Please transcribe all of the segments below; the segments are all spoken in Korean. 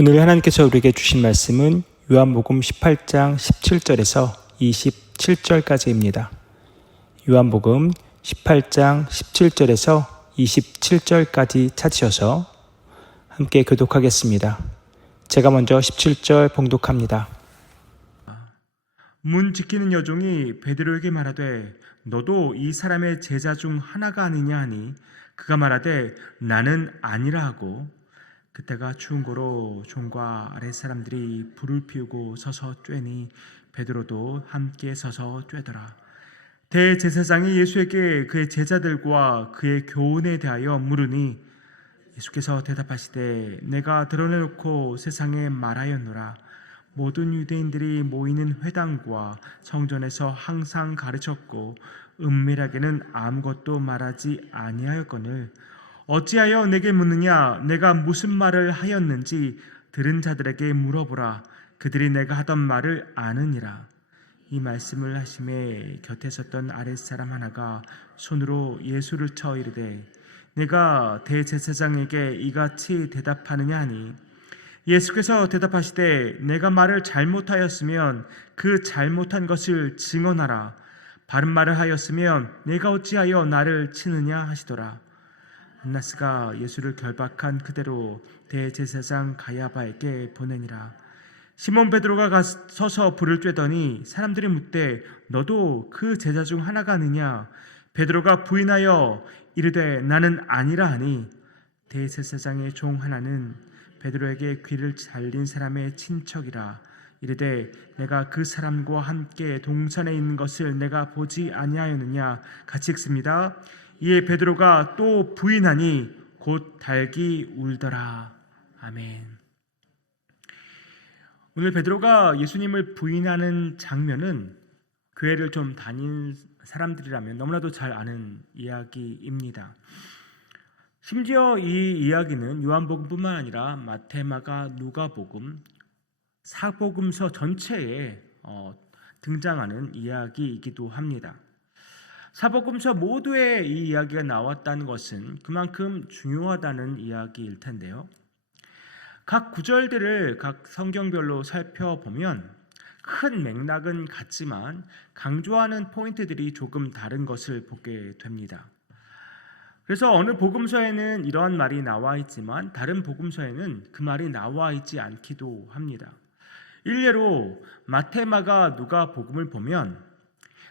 오늘 하나님께서 우리에게 주신 말씀은 요한복음 18장 17절에서 27절까지입니다. 요한복음 18장 17절에서 27절까지 찾으셔서 함께 교독하겠습니다. 제가 먼저 17절 봉독합니다. 문 지키는 여종이 베드로에게 말하되 너도 이 사람의 제자 중 하나가 아니냐 하니 그가 말하되 나는 아니라 하고 그때가 추운 고로 종과 아랫사람들이 불을 피우고 서서 쬐니 베드로도 함께 서서 쬐더라. 대제사장이 예수에게 그의 제자들과 그의 교훈에 대하여 물으니 예수께서 대답하시되 내가 드러내놓고 세상에 말하였노라. 모든 유대인들이 모이는 회당과 성전에서 항상 가르쳤고 은밀하게는 아무것도 말하지 아니하였거늘 어찌하여 내게 묻느냐? 내가 무슨 말을 하였는지 들은 자들에게 물어보라. 그들이 내가 하던 말을 아느니라. 이 말씀을 하심에 곁에 섰던 아랫사람 하나가 손으로 예수를 쳐 이르되 내가 대제사장에게 이같이 대답하느냐 하니 예수께서 대답하시되 내가 말을 잘못하였으면 그 잘못한 것을 증언하라. 바른 말을 하였으면 내가 어찌하여 나를 치느냐 하시더라. 안나스가 예수를 결박한 그대로 대제사장 가야바에게 보내니라. 시몬 베드로가 서서 불을 쬐더니 사람들이 묻되 너도 그 제자 중 하나가 아니냐? 베드로가 부인하여 이르되 나는 아니라 하니 대제사장의 종 하나는 베드로에게 귀를 잘린 사람의 친척이라 이르되 내가 그 사람과 함께 동산에 있는 것을 내가 보지 아니하였느냐 같이 읽습니다. 이에 베드로가 또 부인하니 곧 닭이 울더라. 아멘. 오늘 베드로가 예수님을 부인하는 장면은 교회를 좀 다닌 사람들이라면 너무나도 잘 아는 이야기입니다. 심지어 이 이야기는 요한복음뿐만 아니라 마태, 마가, 누가복음, 사복음서 전체에 등장하는 이야기이기도 합니다. 사복음서 모두에 이 이야기가 나왔다는 것은 그만큼 중요하다는 이야기일 텐데요. 각 구절들을 각 성경별로 살펴보면 큰 맥락은 같지만 강조하는 포인트들이 조금 다른 것을 보게 됩니다. 그래서 어느 복음서에는 이러한 말이 나와 있지만 다른 복음서에는 그 말이 나와 있지 않기도 합니다. 일례로 마태, 마가, 누가복음을 보면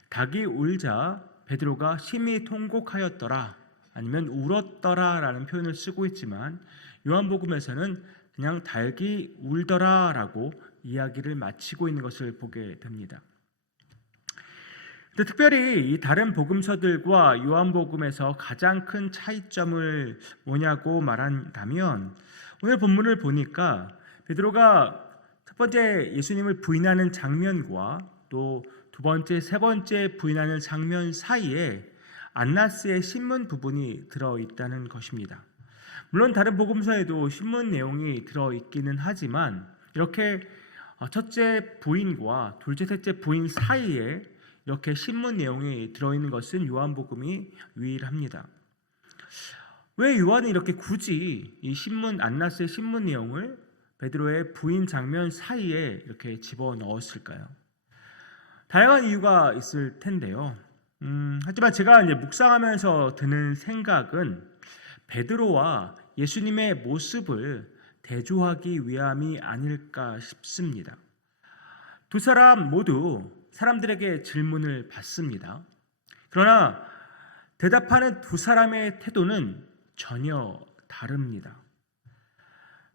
닭이 울자 베드로가 심히 통곡하였더라 아니면 울었더라 라는 표현을 쓰고 있지만 요한복음에서는 그냥 닭이 울더라 라고 이야기를 마치고 있는 것을 보게 됩니다. 근데 특별히 이 다른 복음서들과 요한복음에서 가장 큰 차이점을 뭐냐고 말한다면 오늘 본문을 보니까 베드로가 첫 번째 예수님을 부인하는 장면과 또 두 번째, 세 번째 부인하는 장면 사이에 안나스의 신문 부분이 들어있다는 것입니다. 물론 다른 복음서에도 신문 내용이 들어있기는 하지만 이렇게 첫째 부인과 둘째, 셋째 부인 사이에 이렇게 신문 내용이 들어있는 것은 요한복음이 유일합니다. 왜 요한이 이렇게 굳이 이 안나스의 신문 내용을 베드로의 부인 장면 사이에 이렇게 집어넣었을까요? 다양한 이유가 있을 텐데요. 하지만 제가 이제 묵상하면서 드는 생각은 베드로와 예수님의 모습을 대조하기 위함이 아닐까 싶습니다. 두 사람 모두 사람들에게 질문을 받습니다. 그러나 대답하는 두 사람의 태도는 전혀 다릅니다.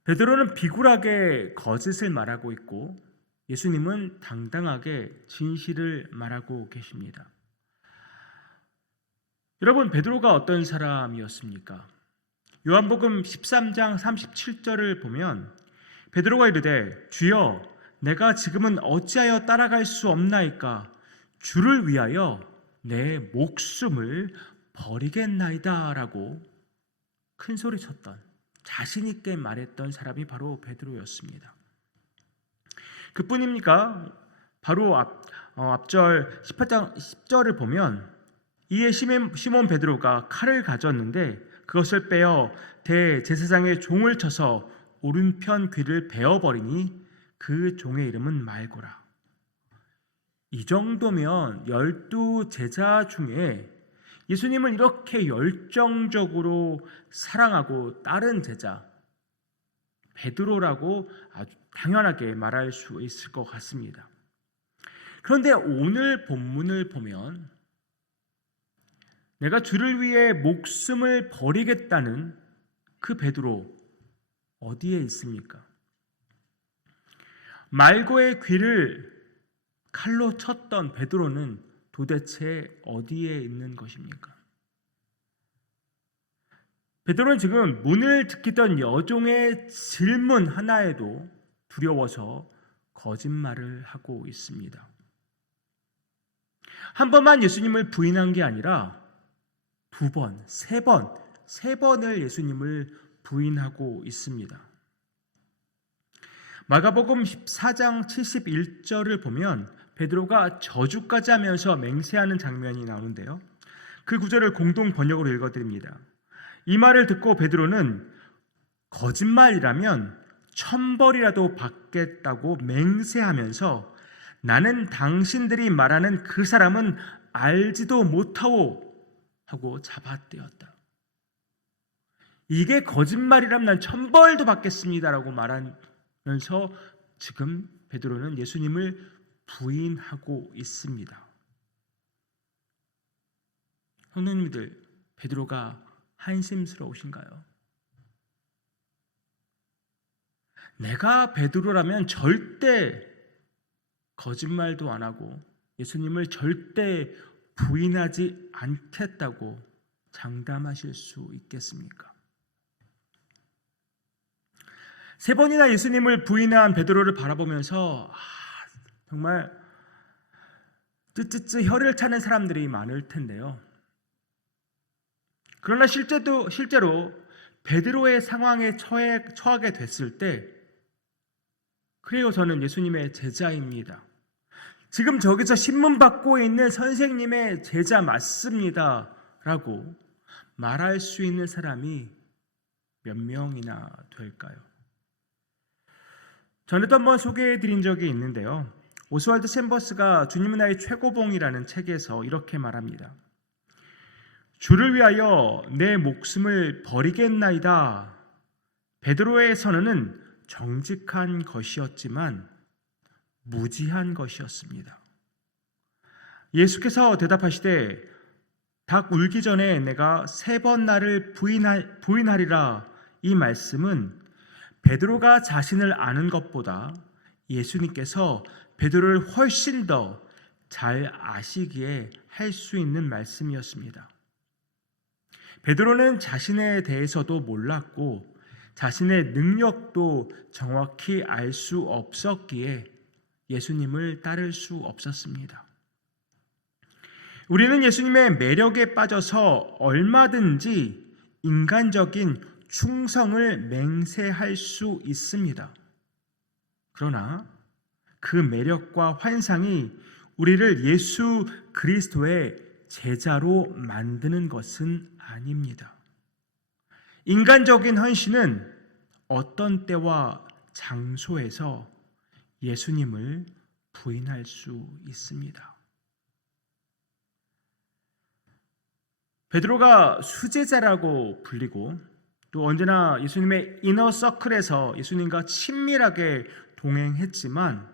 베드로는 비굴하게 거짓을 말하고 있고 예수님은 당당하게 진실을 말하고 계십니다. 여러분, 베드로가 어떤 사람이었습니까? 요한복음 13장 37절을 보면 베드로가 이르되 주여 내가 지금은 어찌하여 따라갈 수 없나이까 주를 위하여 내 목숨을 버리겠나이다 라고 큰 소리 쳤던 자신 있게 말했던 사람이 바로 베드로였습니다. 그뿐입니까? 바로 앞절 18장 10절을 보면 이에 시몬 베드로가 칼을 가졌는데 그것을 빼어 대제사장의 종을 쳐서 오른편 귀를 베어버리니 그 종의 이름은 말고라. 이 정도면 12제자 중에 예수님을 이렇게 열정적으로 사랑하고 따른 제자 베드로라고 아주 당연하게 말할 수 있을 것 같습니다. 그런데 오늘 본문을 보면 내가 주를 위해 목숨을 버리겠다는 그 베드로 어디에 있습니까? 말고의 귀를 칼로 쳤던 베드로는 도대체 어디에 있는 것입니까? 베드로는 지금 문을 지키던 여종의 질문 하나에도 두려워서 거짓말을 하고 있습니다. 한 번만 예수님을 부인한 게 아니라 두 번, 세 번을 예수님을 부인하고 있습니다. 마가복음 14장 71절을 보면 베드로가 저주까지 하면서 맹세하는 장면이 나오는데요. 그 구절을 공동 번역으로 읽어드립니다. 이 말을 듣고 베드로는 거짓말이라면 1000벌이라도 받겠다고 맹세하면서 나는 당신들이 말하는 그 사람은 알지도 못하오 하고 잡아떼었다. 이게 거짓말이라면 난 1000벌도 받겠습니다라고 말하면서 지금 베드로는 예수님을 부인하고 있습니다. 성도님들, 베드로가 한심스러우신가요? 내가 베드로라면 절대 거짓말도 안 하고 예수님을 절대 부인하지 않겠다고 장담하실 수 있겠습니까? 세 번이나 예수님을 부인한 베드로를 바라보면서 정말 쯔쯔쯔 혀를 차는 사람들이 많을 텐데요. 그러나 실제로 베드로의 상황에 처하게 됐을 때 그래요, 저는 예수님의 제자입니다. 지금 저기서 신문 받고 있는 선생님의 제자 맞습니다 라고 말할 수 있는 사람이 몇 명이나 될까요? 전에도 한번 소개해드린 적이 있는데요. 오스왈드 챔버스가 주님은 나의 최고봉이라는 책에서 이렇게 말합니다. 주를 위하여 내 목숨을 버리겠나이다. 베드로의 선언은 정직한 것이었지만 무지한 것이었습니다. 예수께서 대답하시되 닭 울기 전에 내가 3번 나를 부인하리라. 이 말씀은 베드로가 자신을 아는 것보다 예수님께서 베드로를 훨씬 더 잘 아시기에 할 수 있는 말씀이었습니다. 베드로는 자신에 대해서도 몰랐고 자신의 능력도 정확히 알 수 없었기에 예수님을 따를 수 없었습니다. 우리는 예수님의 매력에 빠져서 얼마든지 인간적인 충성을 맹세할 수 있습니다. 그러나 그 매력과 환상이 우리를 예수 그리스도의 제자로 만드는 것은 아닙니다. 인간적인 헌신은 어떤 때와 장소에서 예수님을 부인할 수 있습니다. 베드로가 수제자라고 불리고 또 언제나 예수님의 이너 서클에서 예수님과 친밀하게 동행했지만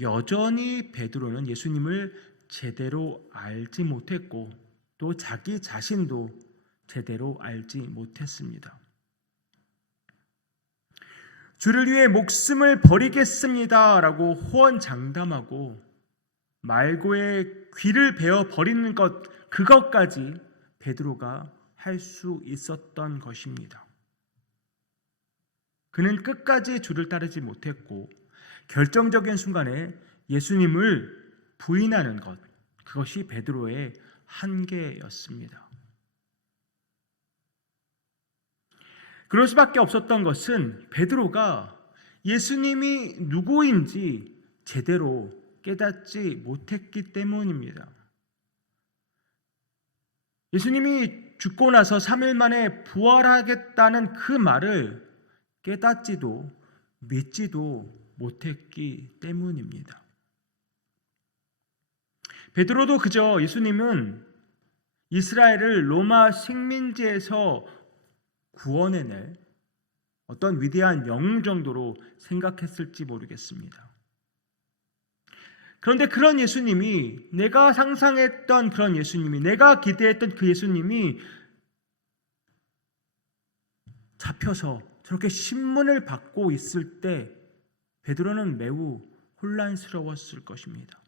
여전히 베드로는 예수님을 제대로 알지 못했고 또 자기 자신도 제대로 알지 못했습니다. 주를 위해 목숨을 버리겠습니다 라고 호언장담하고 말고의 귀를 베어 버리는 것, 그것까지 베드로가 할 수 있었던 것입니다. 그는 끝까지 주를 따르지 못했고 결정적인 순간에 예수님을 부인하는 것, 그것이 베드로의 한계였습니다. 그럴 수밖에 없었던 것은 베드로가 예수님이 누구인지 제대로 깨닫지 못했기 때문입니다. 예수님이 죽고 나서 3일 만에 부활하겠다는 그 말을 깨닫지도 믿지도 못했기 때문입니다. 베드로도 그저 예수님은 이스라엘을 로마 식민지에서 구원해낼 어떤 위대한 영웅 정도로 생각했을지 모르겠습니다. 그런데 그런 예수님이, 내가 상상했던 그런 예수님이, 내가 기대했던 그 예수님이 잡혀서 저렇게 신문을 받고 있을 때 베드로는 매우 혼란스러웠을 것입니다.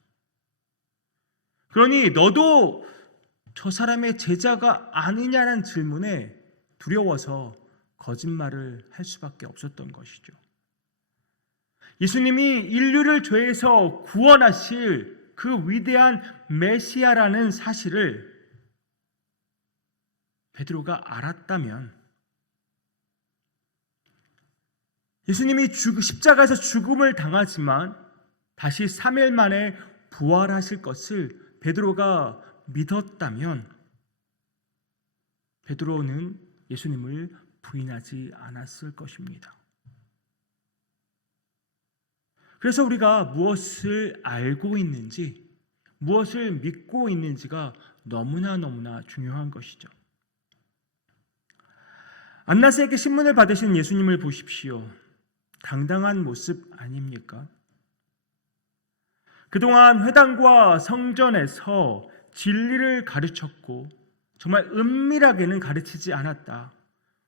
그러니 너도 저 사람의 제자가 아니냐는 질문에 두려워서 거짓말을 할 수밖에 없었던 것이죠. 예수님이 인류를 죄에서 구원하실 그 위대한 메시아라는 사실을 베드로가 알았다면, 예수님이 십자가에서 죽음을 당하지만 다시 3일 만에 부활하실 것을 베드로가 믿었다면 베드로는 예수님을 부인하지 않았을 것입니다. 그래서 우리가 무엇을 알고 있는지, 무엇을 믿고 있는지가 너무나 중요한 것이죠. 안나스에게 신문을 받으신 예수님을 보십시오. 당당한 모습 아닙니까? 그동안 회당과 성전에서 진리를 가르쳤고 정말 은밀하게는 가르치지 않았다.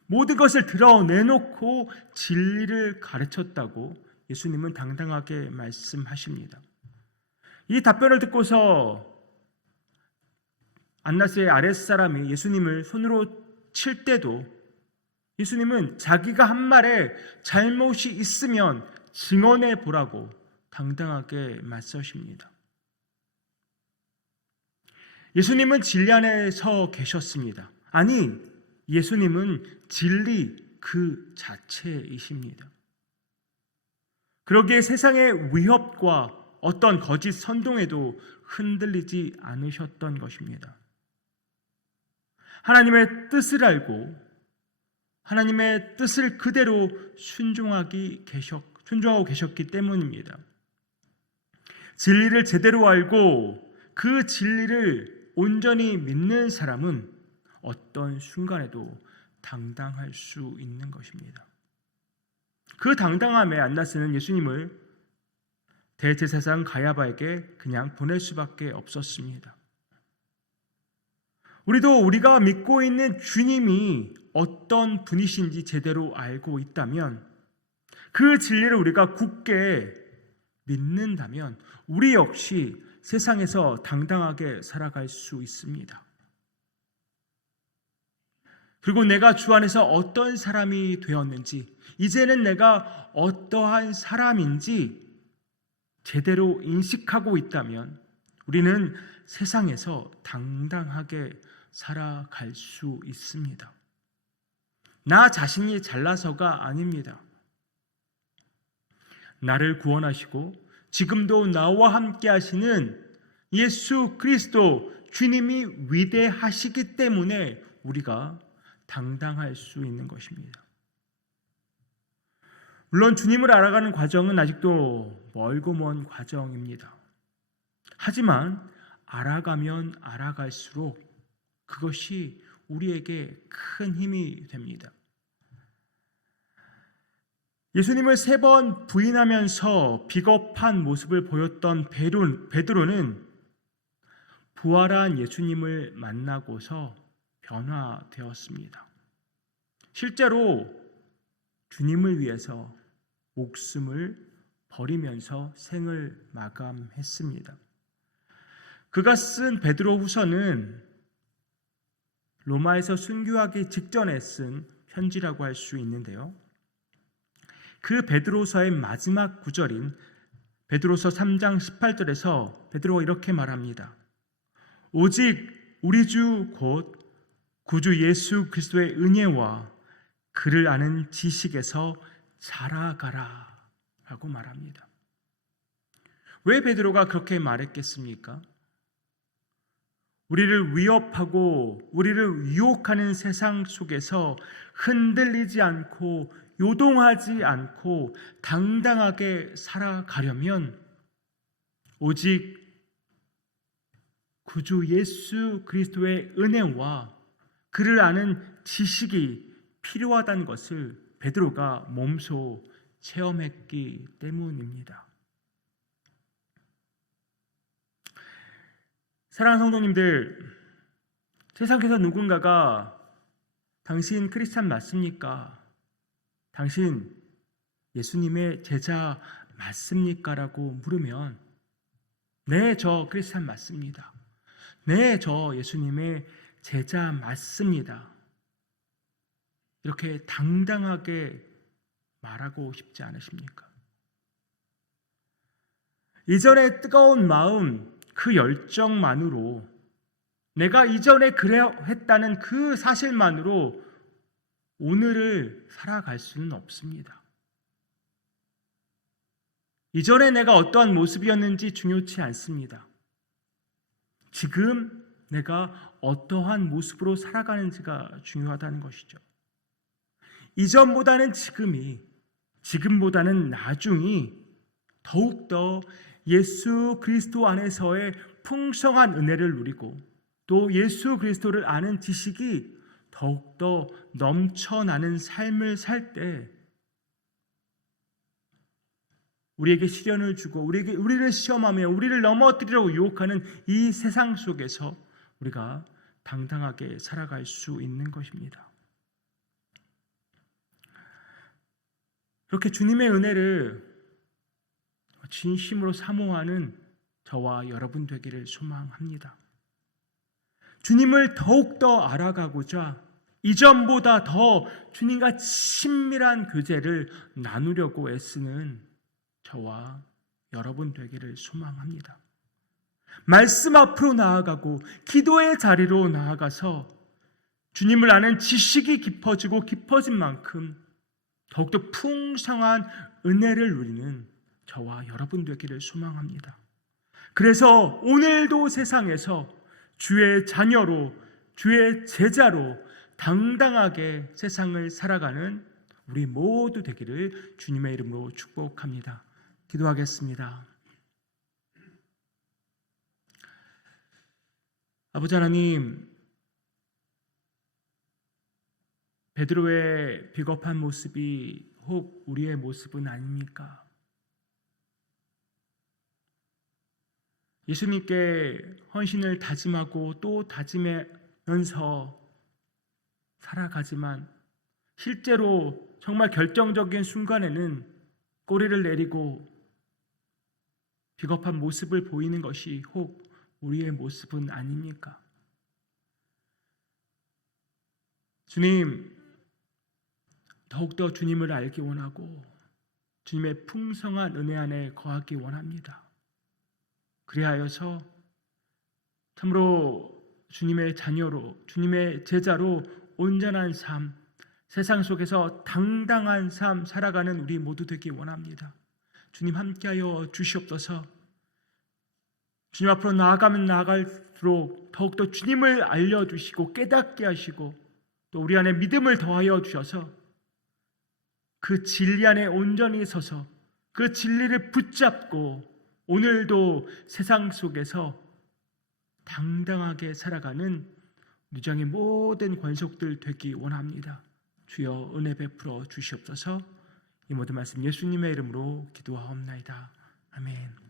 모든 것을 드러내놓고 진리를 가르쳤다고 예수님은 당당하게 말씀하십니다. 이 답변을 듣고서 안나스의 아랫사람이 예수님을 손으로 칠 때도 예수님은 자기가 한 말에 잘못이 있으면 증언해 보라고 당당하게 맞서십니다. 예수님은 진리 안에 서 계셨습니다. 아니, 예수님은 진리 그 자체이십니다. 그러기에 세상의 위협과 어떤 거짓 선동에도 흔들리지 않으셨던 것입니다. 하나님의 뜻을 알고 하나님의 뜻을 그대로 순종하고 계셨기 때문입니다. 진리를 제대로 알고 그 진리를 온전히 믿는 사람은 어떤 순간에도 당당할 수 있는 것입니다. 그 당당함에 안나스는 예수님을 대제사장 가야바에게 그냥 보낼 수밖에 없었습니다. 우리도 우리가 믿고 있는 주님이 어떤 분이신지 제대로 알고 있다면, 그 진리를 우리가 굳게 믿는다면 우리 역시 세상에서 당당하게 살아갈 수 있습니다. 그리고 내가 주 안에서 어떤 사람이 되었는지, 이제는 내가 어떠한 사람인지 제대로 인식하고 있다면 우리는 세상에서 당당하게 살아갈 수 있습니다. 나 자신이 잘나서가 아닙니다. 나를 구원하시고 지금도 나와 함께 하시는 예수 그리스도 주님이 위대하시기 때문에 우리가 당당할 수 있는 것입니다. 물론 주님을 알아가는 과정은 아직도 멀고 먼 과정입니다. 하지만 알아가면 알아갈수록 그것이 우리에게 큰 힘이 됩니다. 예수님을 3번 부인하면서 비겁한 모습을 보였던 베드로는 부활한 예수님을 만나고서 변화되었습니다. 실제로 주님을 위해서 목숨을 버리면서 생을 마감했습니다. 그가 쓴 베드로후서는 로마에서 순교하기 직전에 쓴 편지라고 할 수 있는데요. 그 베드로서의 마지막 구절인 베드로서 3장 18절에서 베드로가 이렇게 말합니다. 오직 우리 주 곧 구주 예수 그리스도의 은혜와 그를 아는 지식에서 자라가라 라고 말합니다. 왜 베드로가 그렇게 말했겠습니까? 우리를 위협하고 우리를 유혹하는 세상 속에서 흔들리지 않고 요동하지 않고 당당하게 살아가려면 오직 구주 예수 그리스도의 은혜와 그를 아는 지식이 필요하다는 것을 베드로가 몸소 체험했기 때문입니다. 사랑하는 성도님들, 세상에서 누군가가 당신 크리스찬 맞습니까? 당신 예수님의 제자 맞습니까? 라고 물으면 네, 저 크리스찬 맞습니다. 네, 저 예수님의 제자 맞습니다. 이렇게 당당하게 말하고 싶지 않으십니까? 이전의 뜨거운 마음, 그 열정만으로, 내가 이전에 그래 했다는 그 사실만으로 오늘을 살아갈 수는 없습니다. 이전에 내가 어떠한 모습이었는지 중요치 않습니다. 지금 내가 어떠한 모습으로 살아가는지가 중요하다는 것이죠. 이전보다는 지금이, 지금보다는 나중이 더욱더 예수 그리스도 안에서의 풍성한 은혜를 누리고 또 예수 그리스도를 아는 지식이 더욱더 넘쳐나는 삶을 살 때 우리에게 시련을 주고 우리를 시험하며 우리를 넘어뜨리려고 유혹하는 이 세상 속에서 우리가 당당하게 살아갈 수 있는 것입니다. 그렇게 주님의 은혜를 진심으로 사모하는 저와 여러분 되기를 소망합니다. 주님을 더욱더 알아가고자 이전보다 더 주님과 친밀한 교제를 나누려고 애쓰는 저와 여러분 되기를 소망합니다. 말씀 앞으로 나아가고 기도의 자리로 나아가서 주님을 아는 지식이 깊어지고 깊어진 만큼 더욱더 풍성한 은혜를 누리는 저와 여러분 되기를 소망합니다. 그래서 오늘도 세상에서 주의 자녀로, 주의 제자로 당당하게 세상을 살아가는 우리 모두 되기를 주님의 이름으로 축복합니다. 기도하겠습니다. 아버지 하나님, 베드로의 비겁한 모습이 혹 우리의 모습은 아닙니까? 예수님께 헌신을 다짐하고 또 다짐하면서 살아가지만 실제로 정말 결정적인 순간에는 꼬리를 내리고 비겁한 모습을 보이는 것이 혹 우리의 모습은 아닙니까? 주님, 더욱더 주님을 알기 원하고 주님의 풍성한 은혜 안에 거하기 원합니다. 그리하여서 참으로 주님의 자녀로, 주님의 제자로 온전한 삶, 세상 속에서 당당한 삶 살아가는 우리 모두 되기 원합니다. 주님 함께하여 주시옵소서. 주님 앞으로 나아가면 나아갈수록 더욱더 주님을 알려주시고 깨닫게 하시고 또 우리 안에 믿음을 더하여 주셔서 그 진리 안에 온전히 서서 그 진리를 붙잡고 오늘도 세상 속에서 당당하게 살아가는 누장의 모든 권속들 되기 원합니다. 주여 은혜 베풀어 주시옵소서. 이 모든 말씀 예수님의 이름으로 기도하옵나이다. 아멘.